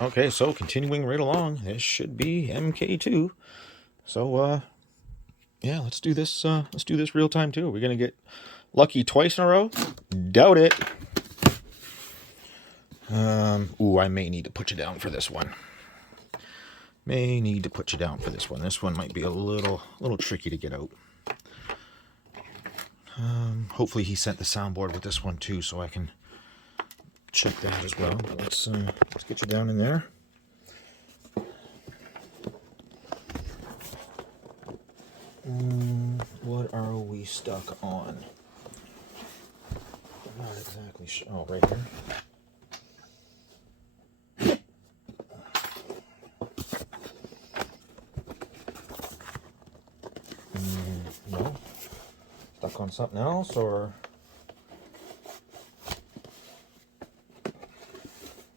Okay, so continuing right along, this should be MK2. So yeah, let's do this. Let's do this real time too. We're gonna get lucky twice in a row. Doubt it. Ooh, I may need to put you down for this one. May need to put you down for this one. This one might be a little tricky to get out. Hopefully he sent the soundboard with this one too, so I can check that as well. But let's get you down in there. What are we stuck on? I'm not exactly sure. Oh, right here. No. Stuck on something else, or?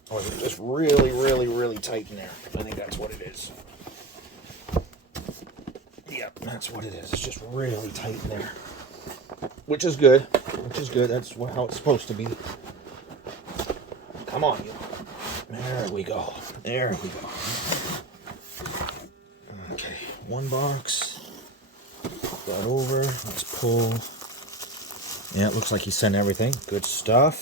Oh, is it just really tight in there? I think that's what it is. Yep, that's what it is. It's just really tight in there. Which is good. Which is good. That's how it's supposed to be. Come on, you. There we go. There we go. Okay, one box. Pop that over. Let's pull. Yeah, it looks like he sent everything. Good stuff.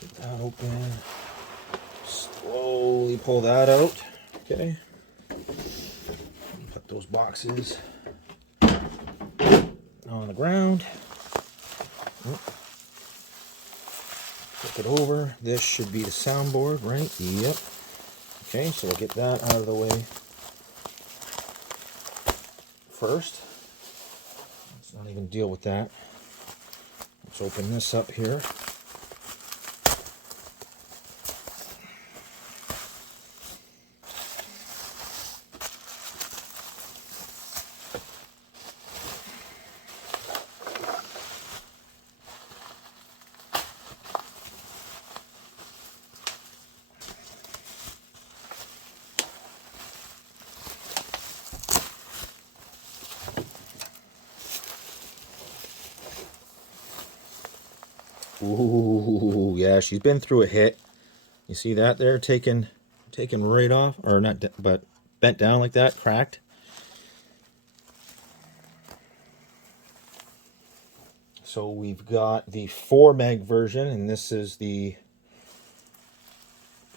Get that open. Slowly pull that out. Okay. Put those boxes on the ground. Flip it over. This should be the soundboard, right? Yep. Okay, so we'll get that out of the way first. Let's not even deal with that. Let's open this up here. Ooh, yeah, she's been through a hit. You see that there, taken right off, or not, but bent down like that, cracked. So we've got the 4 meg version, and this is the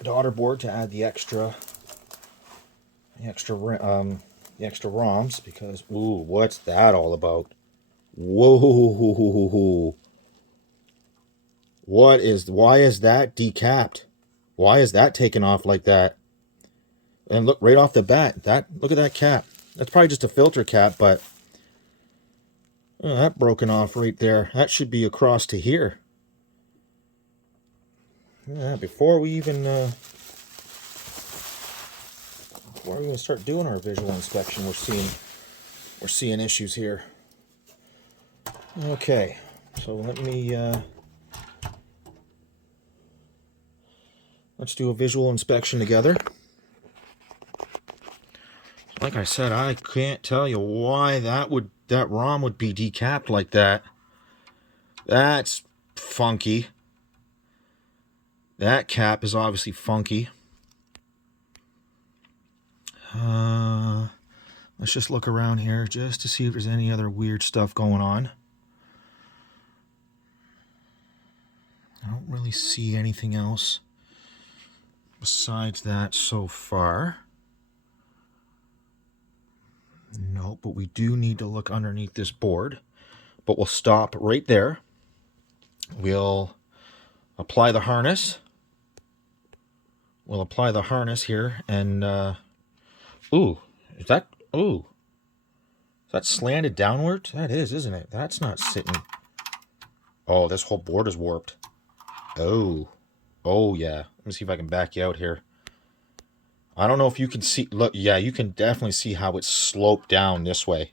daughter board to add the extra ROMs, because ooh, what's that all about? Whoa. Why is that decapped? Why is that taken off like that? And look, right off the bat, look at that cap. That's probably just a filter cap, but that broken off right there. That should be across to here. Yeah, before we even start doing our visual inspection, we're seeing issues here. Okay, so let's do a visual inspection together. Like I said, I can't tell you why that ROM would be decapped like that. That's funky. That cap is obviously funky. Let's just look around here just to see if there's any other weird stuff going on. I don't really see anything else besides that so far. No, but we do need to look underneath this board. But we'll stop right there. We'll apply the harness. We'll apply the harness here, and ooh, is that slanted downward? That is, isn't it? That's not sitting. Oh, this whole board is warped. Oh yeah. Let me see if I can back you out here. I don't know if you can see. Look, yeah, you can definitely see how it's sloped down this way.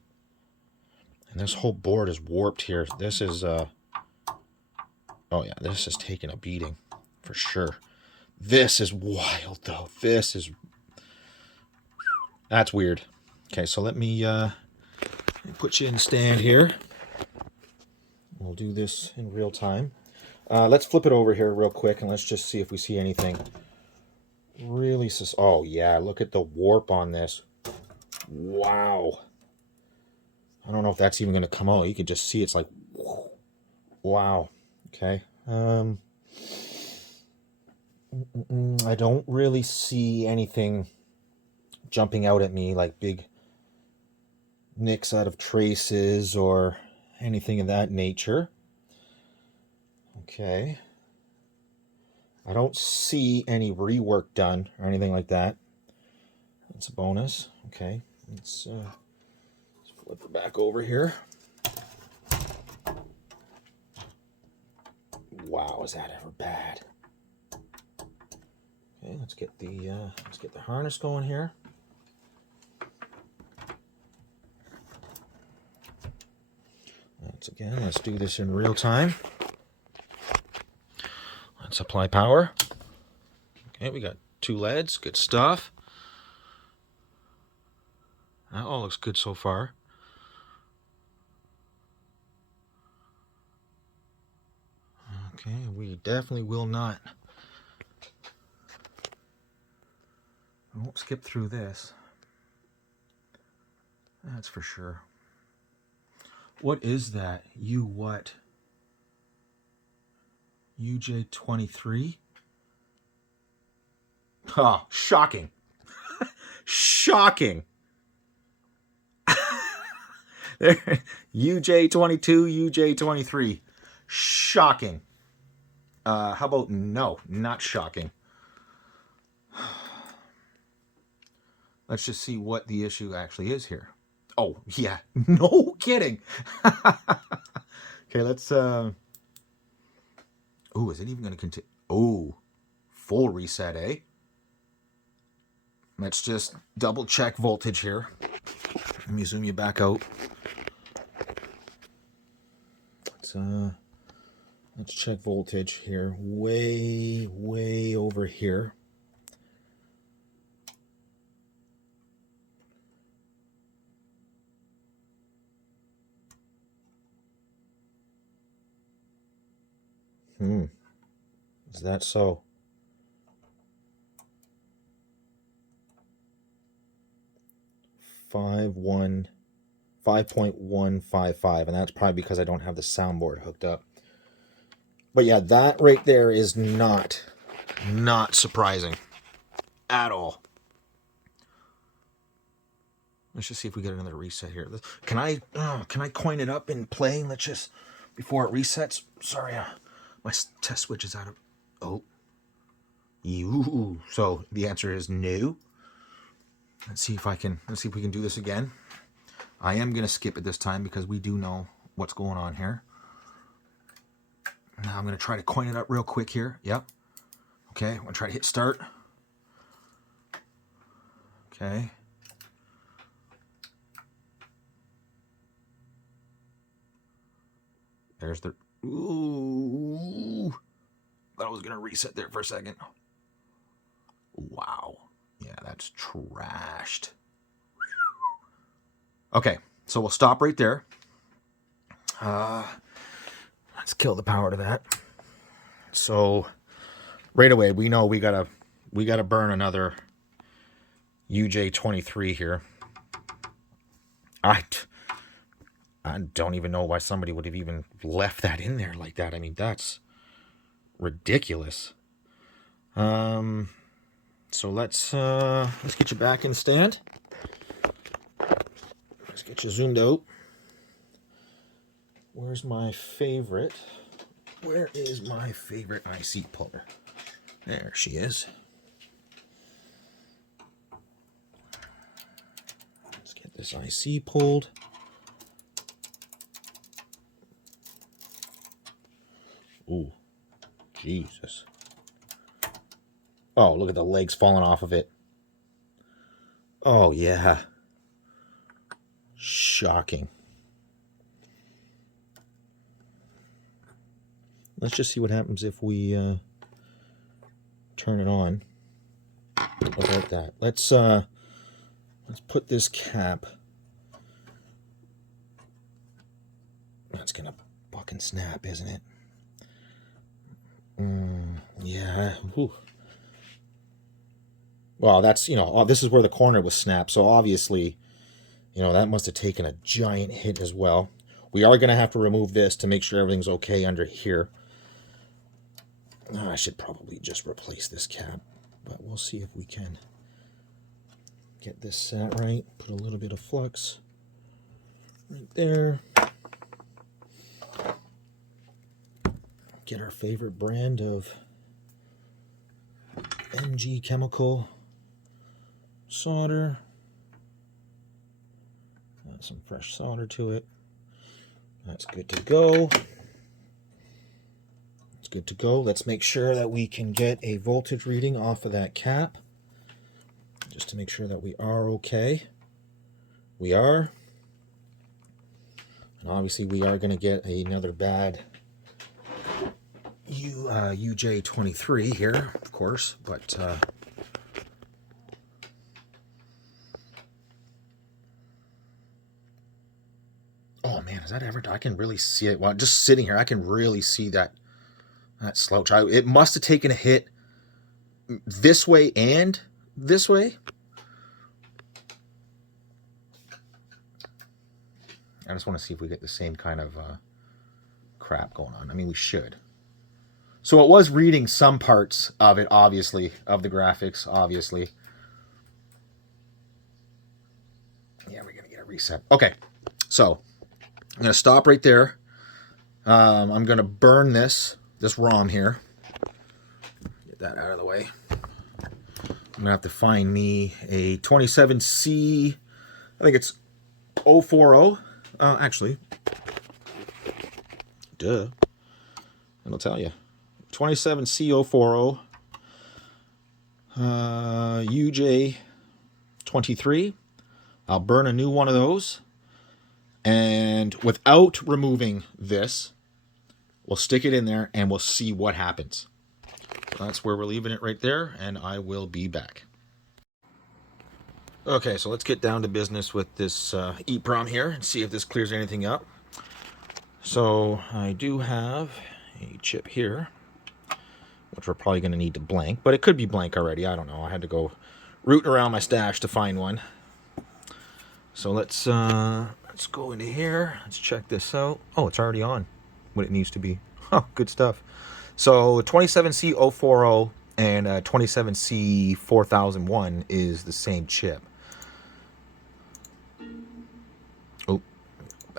And this whole board is warped here. This is oh yeah, this is taking a beating for sure. This is wild though. That's weird. Okay, so let me put you in stand here. We'll do this in real time. Let's flip it over here real quick, and let's just see if we see anything Really oh yeah, look at the warp on this. Wow. I don't know if that's even going to come out. You could just see it's like, wow. Okay. I don't really see anything jumping out at me like big nicks out of traces or anything of that nature. Okay. I don't see any rework done or anything like that. That's a bonus. Okay. Let's flip it back over here. Wow, is that ever bad? Okay, let's get the harness going here. Once again, let's do this in real time. Let's apply power. Okay, we got 2 LEDs. Good stuff. That all looks good so far. Okay, we definitely will not. I won't skip through this. That's for sure. What is that? What? UJ23? Oh, shocking. Shocking. UJ22, UJ23. Shocking. How about no, not shocking. Let's just see what the issue actually is here. Oh, yeah. No kidding. Okay, let's oh, is it even going to continue? Oh, full reset, eh? Let's just double check voltage here. Let me zoom you back out. Let's check voltage here. Way over here. Is that so? 5.155, and that's probably because I don't have the soundboard hooked up. But yeah, that right there is not surprising at all. Let's just see if we get another reset here. Can I coin it up and play? Let's just, before it resets. Sorry, my test switch is out of. Oh, you. So the answer is no. Let's see if we can do this again. I am gonna skip it this time because we do know what's going on here. Now I'm gonna try to coin it up real quick here. Yep. Okay, I'm gonna try to hit start. Okay. There's the. Ooh. Thought I was gonna reset there for a second. Wow. Yeah, that's trashed. Okay, so we'll stop right there. Let's kill the power to that. So right away, we know we gotta burn another UJ23 here. I don't even know why somebody would have even left that in there like that. I mean, that's ridiculous. So let's get you back in stand. Let's get you zoomed out. Where's my favorite? Where is my favorite IC puller? There she is. Let's get this IC pulled. Ooh, Jesus. Oh, look at the legs falling off of it. Oh, yeah. Shocking. Let's just see what happens if we turn it on. Without that. Let's put this cap. That's gonna fucking snap, isn't it? Yeah. Whew. Well, that's, this is where the corner was snapped. So obviously, that must have taken a giant hit as well. We are going to have to remove this to make sure everything's okay under here. I should probably just replace this cap, but we'll see if we can get this set right. Put a little bit of flux right there. Get our favorite brand of MG chemical solder. Add some fresh solder to it. That's good to go. It's good to go. Let's make sure that we can get a voltage reading off of that cap, just to make sure that we are okay. We are. And obviously we are going to get another bad UJ23 here, of course, but oh man, is that ever? I can really see it. Well, just sitting here, I can really see that slouch. It must have taken a hit this way and this way. I just want to see if we get the same kind of crap going on. I mean, we should. So it was reading some parts of it, obviously, of the graphics, obviously. Yeah, we're going to get a reset. Okay, so I'm going to stop right there. I'm going to burn this ROM here. Get that out of the way. I'm going to have to find me a 27C, I think it's 040. Actually, duh, it'll tell you. 27C040 UJ23. I'll burn a new one of those, and without removing this, we'll stick it in there and we'll see what happens. That's where we're leaving it right there, and I will be back. Okay, so let's get down to business with this EEPROM here and see if this clears anything up. So I do have a chip here, which we're probably going to need to blank, but it could be blank already. I don't know. I had to go rooting around my stash to find one. So let's go into here. Let's check this out. Oh, it's already on what it needs to be. Oh, good stuff. So 27C040 and 27C4001 is the same chip. Oh,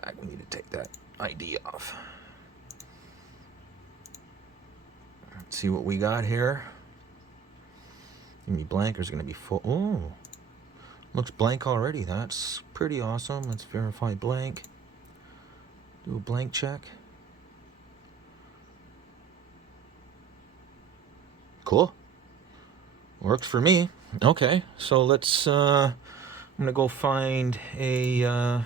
back. We need to take that ID off. Let's see what we got here. Gonna be blank or is it gonna be full? Oh, looks blank already. That's pretty awesome. Let's verify blank. Do a blank check. Cool. Works for me. Okay, so let's I'm gonna go find a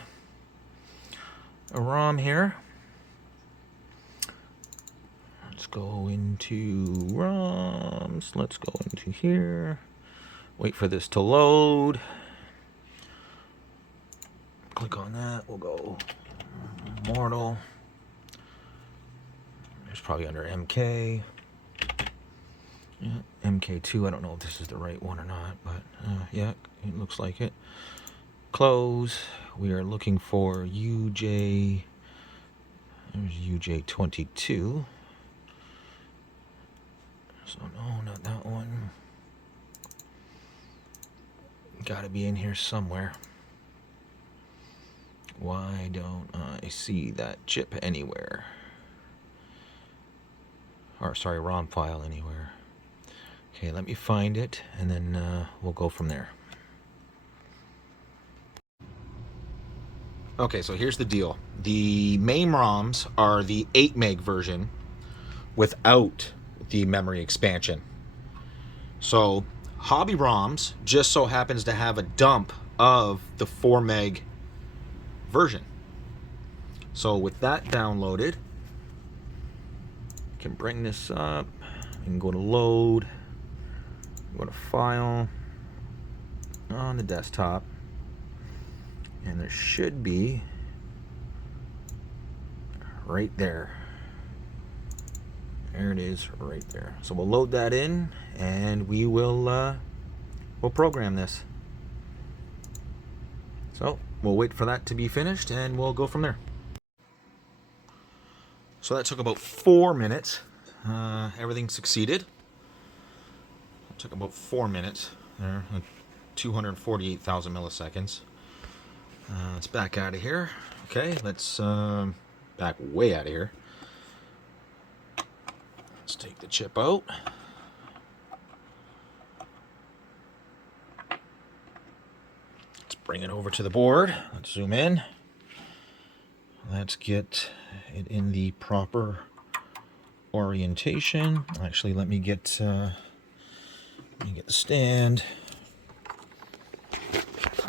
ROM here. Let's go into ROMs. Let's go into here. Wait for this to load. Click on that. We'll go Mortal. It's probably under MK. Yeah, MK2. I don't know if this is the right one or not, but yeah, it looks like it. Close. We are looking for UJ. There's UJ22. So no, not that one. Gotta be in here somewhere. Why don't I see that chip anywhere? Or sorry, ROM file anywhere. Okay, let me find it, and then we'll go from there. Okay, so here's the deal. The main ROMs are the 8 meg version without the memory expansion. So Hobby ROMs just so happens to have a dump of the 4 meg version. So with that downloaded, can bring this up. You can go to load, go to file on the desktop, and there should be right there. There it is right there. So we'll load that in and we will we'll program this. So we'll wait for that to be finished and we'll go from there. So that took about 4 minutes. Everything succeeded. It took about 4 minutes there, 248,000 milliseconds. Let's back out of here. Okay, let's back way out of here. Let's take the chip out. Let's bring it over to the board. Let's zoom in. Let's get it in the proper orientation. Actually, let me get the stand.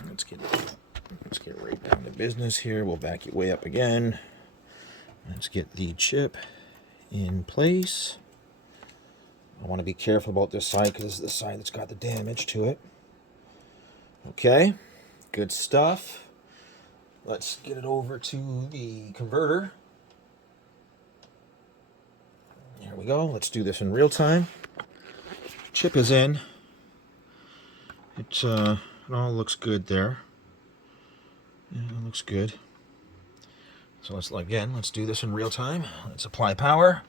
Let's get right down to business here. We'll back it way up again. Let's get the chip in place. I want to be careful about this side because this is the side that's got the damage to it. Okay, good stuff. Let's get it over to the converter. There we go. Let's do this in real time. Chip is in. It all looks good there. Yeah, it looks good. So let's do this in real time. Let's apply power.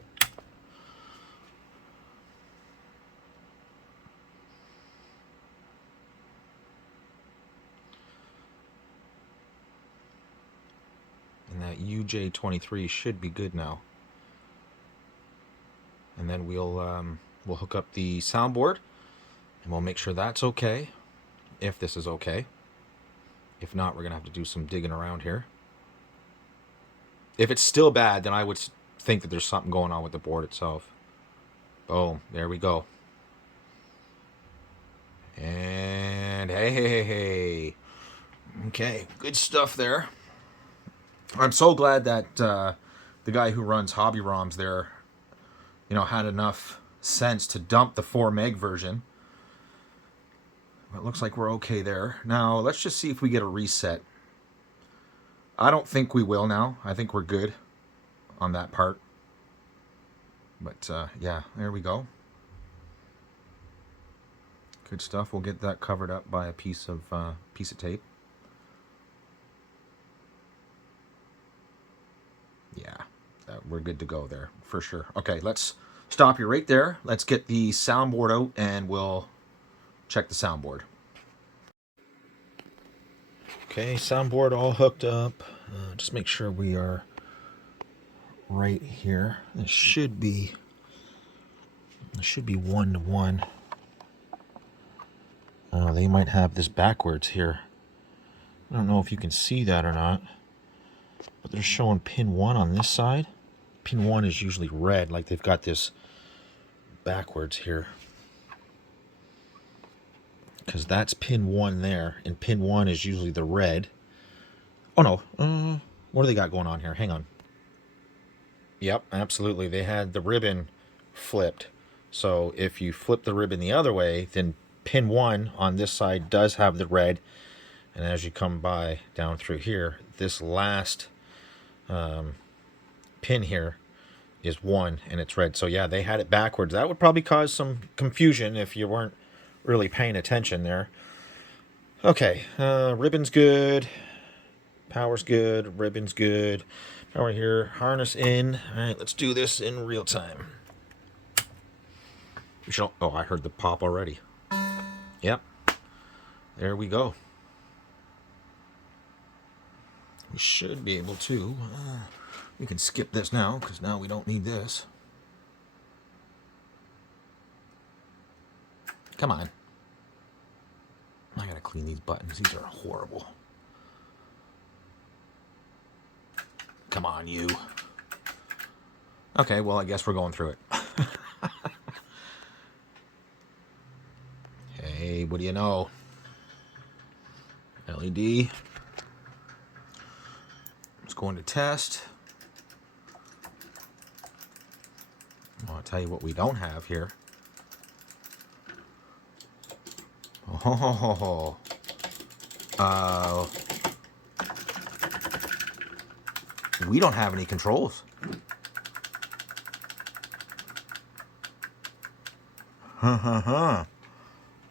And that UJ23 should be good now. And then we'll hook up the soundboard and we'll make sure that's okay, if this is okay. If not, we're gonna have to do some digging around here. If it's still bad, then I would think that there's something going on with the board itself. Boom, there we go. And hey. Okay, good stuff there. I'm so glad that the guy who runs Hobby ROMs there, had enough sense to dump the 4 meg version. It looks like we're okay there. Now, let's just see if we get a reset. I don't think we will now. I think we're good on that part. But, yeah, there we go. Good stuff. We'll get that covered up by a piece of tape. Yeah, we're good to go there, for sure. Okay, let's stop you right there. Let's get the soundboard out, and we'll check the soundboard. Okay, soundboard all hooked up. Just make sure we are right here. This should be 1-to-1. They might have this backwards here. I don't know if you can see that or not, but they're showing pin 1 on this side. Pin 1 is usually red, like they've got this backwards here. Because that's pin 1 there, and pin 1 is usually the red. Oh no, what do they got going on here? Hang on. Yep, absolutely. They had the ribbon flipped. So if you flip the ribbon the other way, then pin 1 on this side does have the red. And as you come by down through here, this last pin here is 1 and it's red. So yeah, they had it backwards. That would probably cause some confusion if you weren't really paying attention there. Okay, ribbon's good, power's good, ribbon's good, power here, harness in. All right, let's do this in real time. We should. Oh, I heard the pop already. Yep, there we go. We should be able to. We can skip this now because now we don't need this. Come on. I gotta clean these buttons. These are horrible. Come on, you. Okay, well, I guess we're going through it. Hey, what do you know? LED. Let's go into test. I'll tell you what we don't have here. Oh, we don't have any controls.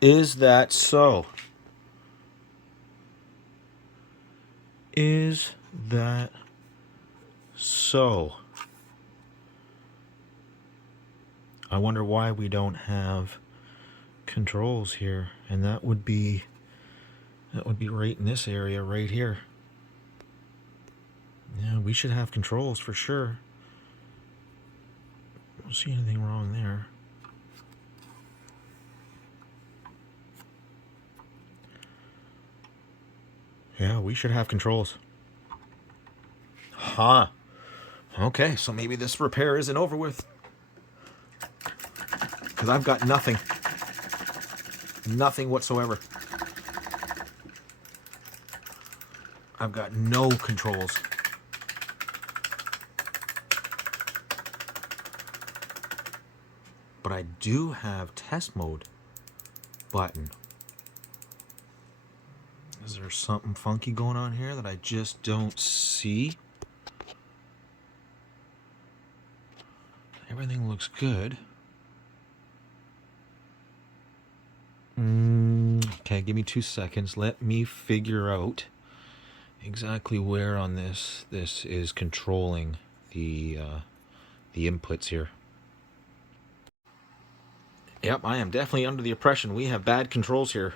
Is that so? Is that so? I wonder why we don't have controls here, and that would be right in this area right here. Yeah, we should have controls for sure. I don't see anything wrong there. Yeah, we should have controls. Huh. Okay, so maybe this repair isn't over with. Because I've got nothing. Nothing whatsoever. I've got no controls. But I do have test mode button. Is there something funky going on here that I just don't see? Everything looks good. Okay, give me 2 seconds. Let me figure out exactly where on this is controlling the inputs here. Yep, I am definitely under the impression we have bad controls here,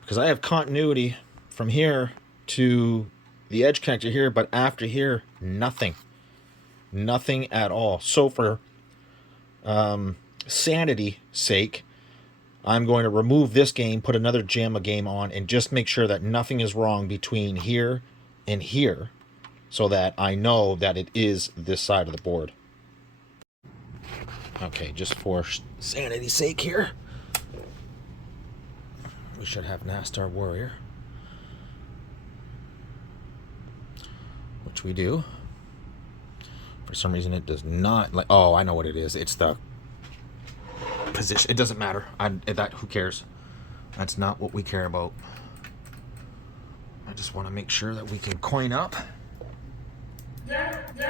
because I have continuity from here to the edge connector here, but after here, nothing. Nothing at all. So for sanity sake, I'm going to remove this game, put another JAMA game on, and just make sure that nothing is wrong between here and here, so that I know that it is this side of the board. Okay, just for sanity's sake here, we should have Nastar Warrior, which we do. For some reason it does not, like, oh, I know what it is. It's the position. It doesn't matter. Who cares? That's not what we care about. I just want to make sure that we can coin up. Yep.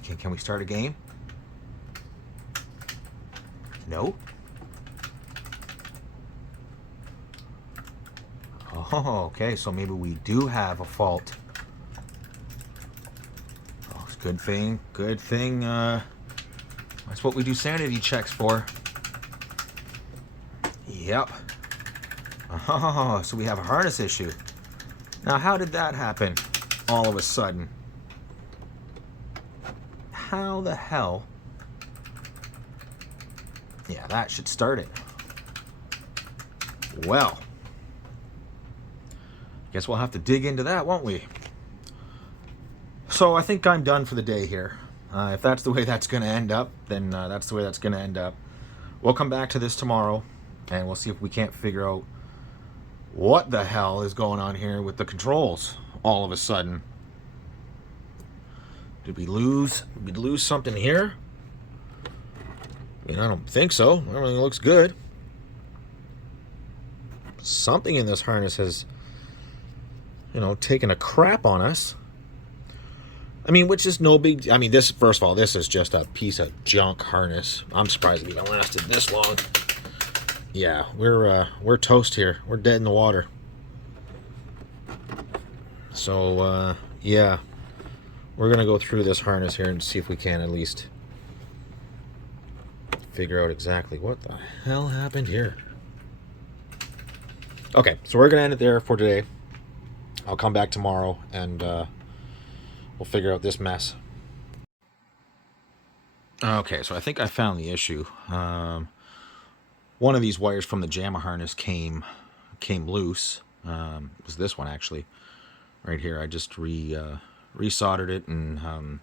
Okay, can we start a game? No. Oh, okay, so maybe we do have a fault. Oh, good thing. Good thing. That's what we do sanity checks for. Yep. Oh, so we have a harness issue. Now, how did that happen all of a sudden? How the hell? Yeah, that should start it. Well, guess we'll have to dig into that, won't we? So I think I'm done for the day here. If that's the way that's going to end up, then that's the way that's going to end up. We'll come back to this tomorrow, and we'll see if we can't figure out what the hell is going on here with the controls all of a sudden. Did we lose something here? I mean, I don't think so. Everything looks good. Something in this harness has, taken a crap on us. I mean, which is no big... I mean, this, first of all, this is just a piece of junk harness. I'm surprised it even lasted this long. Yeah, we're toast here. We're dead in the water. So, yeah. We're going to go through this harness here and see if we can at least figure out exactly what the hell happened here. Okay, so we're going to end it there for today. I'll come back tomorrow and we'll figure out this mess. Okay, so I think I found the issue. One of these wires from the JAMA harness came loose. It was this one, actually. Right here. I just resoldered it and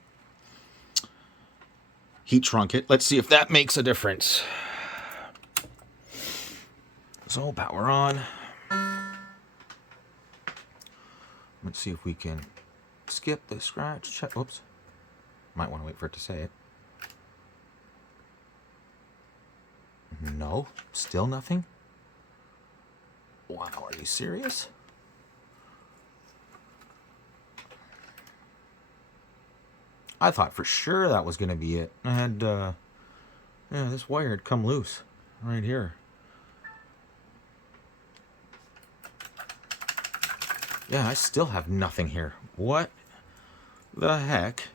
heat shrunk it. Let's see if that makes a difference. So, power on. Let's see if we can skip the scratch check. Oops. Might want to wait for it to say it. No, still nothing? Wow, are you serious? I thought for sure that was going to be it. I had, yeah, this wire had come loose right here. Yeah, I still have nothing here. What the heck?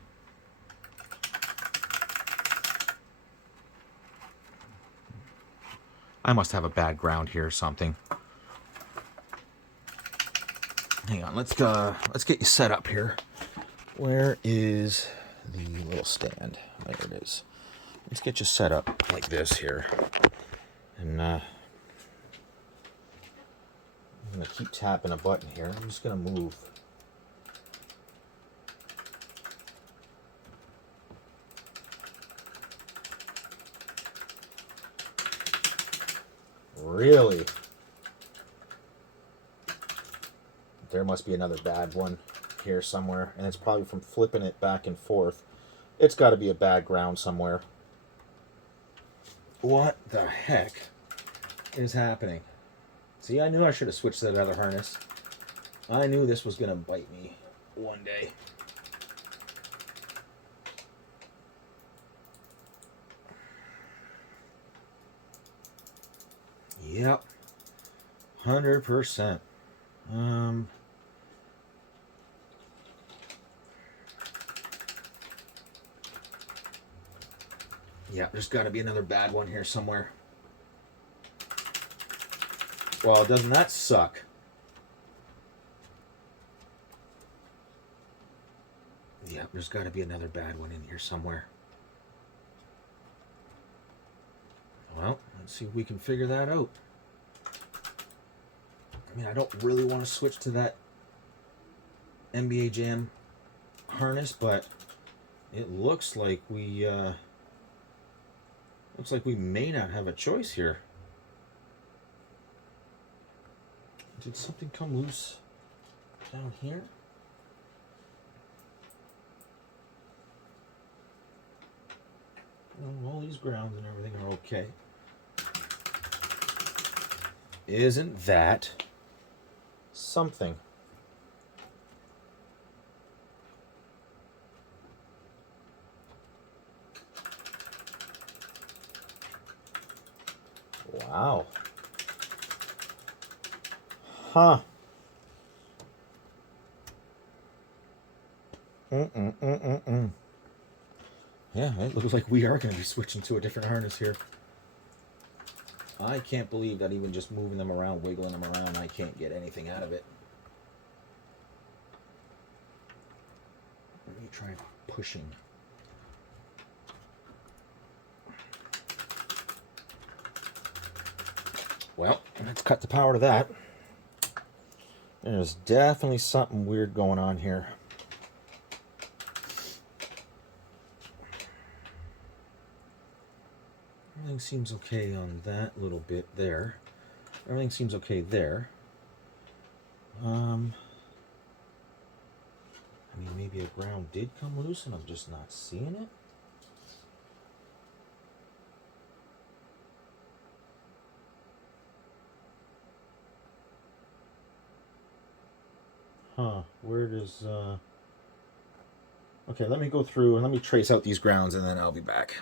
I must have a bad ground here or something. Hang on, let's get you set up here. Where is the little stand? There it is. Let's get you set up like this here. And I'm gonna keep tapping a button here. I'm just gonna move. Really? There must be another bad one here somewhere, and it's probably from flipping it back and forth. It's got to be a bad ground somewhere. What the heck is happening? See, I knew I should have switched to that other harness. I knew this was going to bite me one day. Yep. 100%. Yeah, there's got to be another bad one here somewhere. Well, doesn't that suck? Yeah, there's got to be another bad one in here somewhere. Well, let's see if we can figure that out. I mean, I don't really want to switch to that NBA Jam harness, but it looks like we may not have a choice here. Did something come loose down here? Well, all these grounds and everything are okay. Isn't that something? Wow. Huh. Yeah, it looks like we are going to be switching to a different harness here. I can't believe that even just moving them around, wiggling them around, I can't get anything out of it. Let me try pushing. Well, let's cut the power to that. There's definitely something weird going on here. Everything seems okay on that little bit there. Everything seems okay there. I mean, maybe a ground did come loose and I'm just not seeing it. Huh, where does, okay, let me go through and let me trace out these grounds and then I'll be back.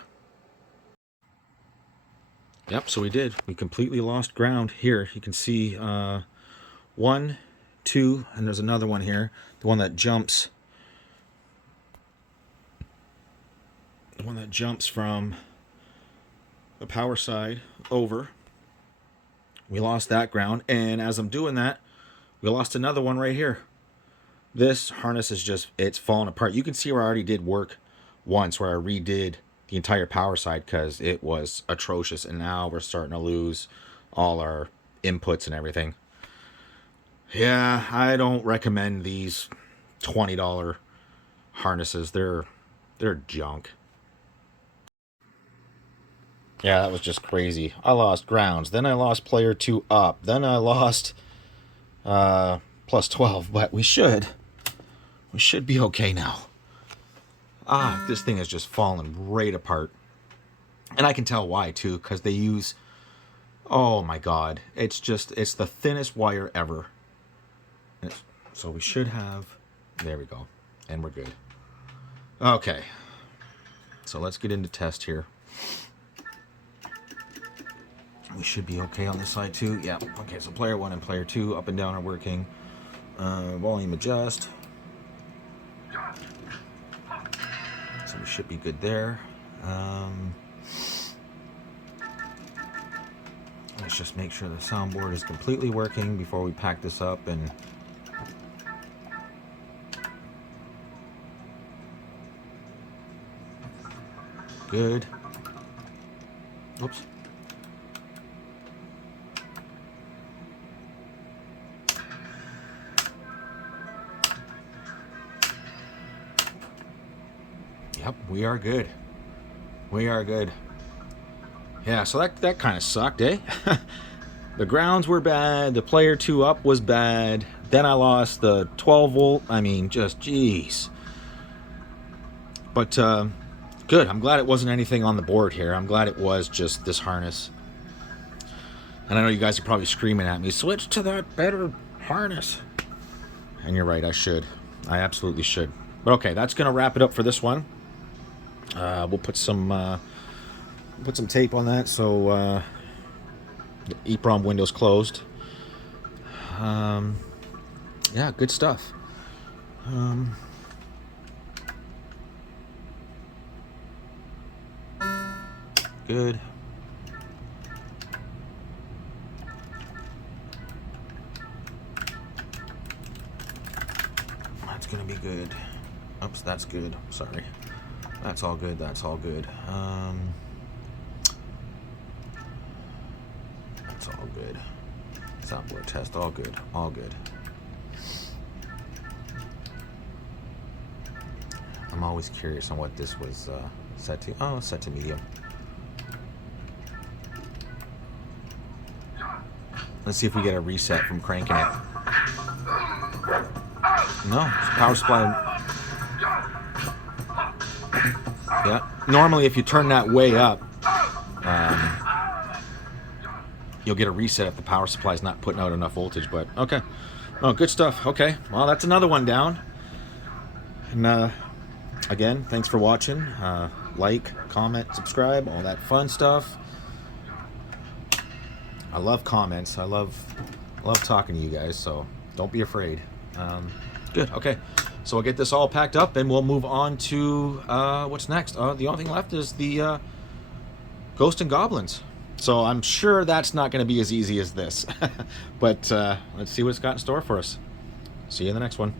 Yep, so we did. We completely lost ground here. You can see 1, 2, and there's another one here. The one that jumps. The one that jumps from the power side over. We lost that ground, and as I'm doing that, we lost another one right here. This harness is just, it's falling apart. You can see where I already did work once, where I redid the entire power side because it was atrocious, and now we're starting to lose all our inputs and everything. Yeah, I don't recommend these $20 harnesses. They're junk. Yeah, that was just crazy. I lost grounds, then I lost player 2 up, then I lost plus 12, but we should be okay now. This thing is just falling right apart. And I can tell why, too, because they use... Oh, my God. It's the thinnest wire ever. So we should have... There we go. And we're good. Okay. So let's get into test here. We should be okay on this side, too. Yeah. Okay, so player 1 and player 2 up and down are working. Volume adjust. So we should be good there. Let's just make sure the soundboard is completely working before we pack this up and good. Oops. Yep, we are good. We are good. Yeah, so that kind of sucked, eh? The grounds were bad. The player 2 up was bad. Then I lost the 12 volt. I mean, just jeez. But good. I'm glad it wasn't anything on the board here. I'm glad it was just this harness. And I know you guys are probably screaming at me, switch to that better harness. And you're right, I should. I absolutely should. But okay, that's going to wrap it up for this one. We'll put some tape on that so the EEPROM window's closed. Yeah, good stuff. Good. That's gonna be good. Oops, that's good. Sorry. That's all good. That's all good. That's all good. Soundboard test. All good. All good. I'm always curious on what this was set to. Oh, set to medium. Let's see if we get a reset from cranking it. No, it's power supply. Yeah. Normally, if you turn that way up, you'll get a reset if the power supply is not putting out enough voltage. But okay. Oh, good stuff. Okay. Well, that's another one down. And again, thanks for watching. Like, comment, subscribe, all that fun stuff. I love comments. I love talking to you guys, so don't be afraid. Good. Okay. So I'll get this all packed up and we'll move on to what's next. The only thing left is the Ghost and Goblins. So I'm sure that's not going to be as easy as this. But let's see what it's got in store for us. See you in the next one.